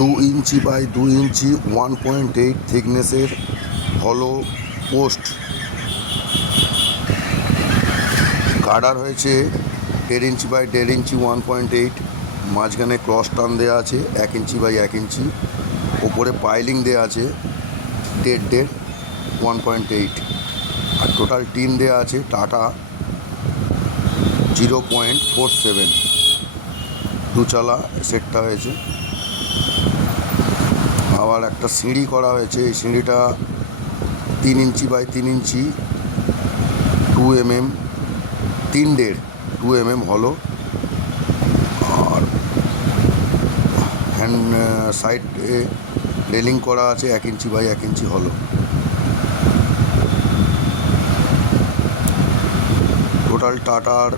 দু inch by দু inch one point eight থিকনেসের হলো পোস্ট গার্ডার হয়েছে দেড় ইঞ্চি বাই দেড় ইঞ্চি ওয়ান পয়েন্ট এইট মাঝখানে ক্রস টান দেওয়া আছে, এক ইঞ্চি বাই এক ইঞ্চি। ওপরে পাইলিং দেওয়া আছে, দেড় দেড় ওয়ান পয়েন্ট এইট আর টোটাল টিন দেওয়া আছে, Tata zero point four seven দুচালা সেটটা হয়েছে। আবার একটা সিঁড়ি করা হয়েছে। এই সিঁড়িটা তিন ইঞ্চি বাই তিন ইঞ্চি টু এম এম তিন দেড় টু এম এম হলো আর হ্যান্ড সাইডে রেলিং করা আছে এক ইঞ্চি বাই এক ইঞ্চি হলো টোটাল টাটার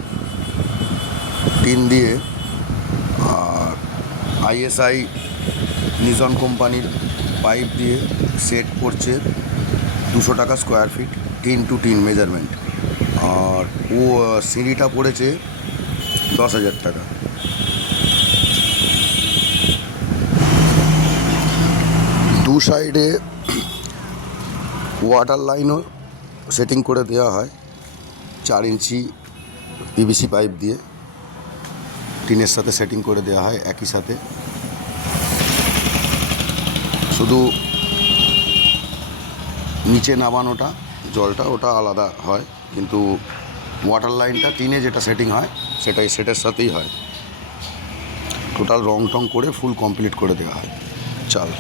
টিন দিয়ে, আর আইএসআই নিজন কোম্পানির পাইপ দিয়ে সেট করছে দুশো টাকা square feet tin to tin measurement আর ও সিঁড়িটা পড়েছে দশ হাজার টাকা। দু সাইডে ওয়াটার লাইনও সেটিং করে দেওয়া হয় চার ইঞ্চি পিভিসি পাইপ দিয়ে। টিনের সাথে সেটিং করে দেওয়া হয়, একই সাথে। শুধু নিচে নামানোটা, জলটা, ওটা আলাদা হয়, কিন্তু ওয়াটার লাইনটা টিনে যেটা সেটিং হয়, সেটাই, সেটার সাথেই হয়। টোটাল রং টং করে ফুল কমপ্লিট করে দেওয়া হয়, চাল।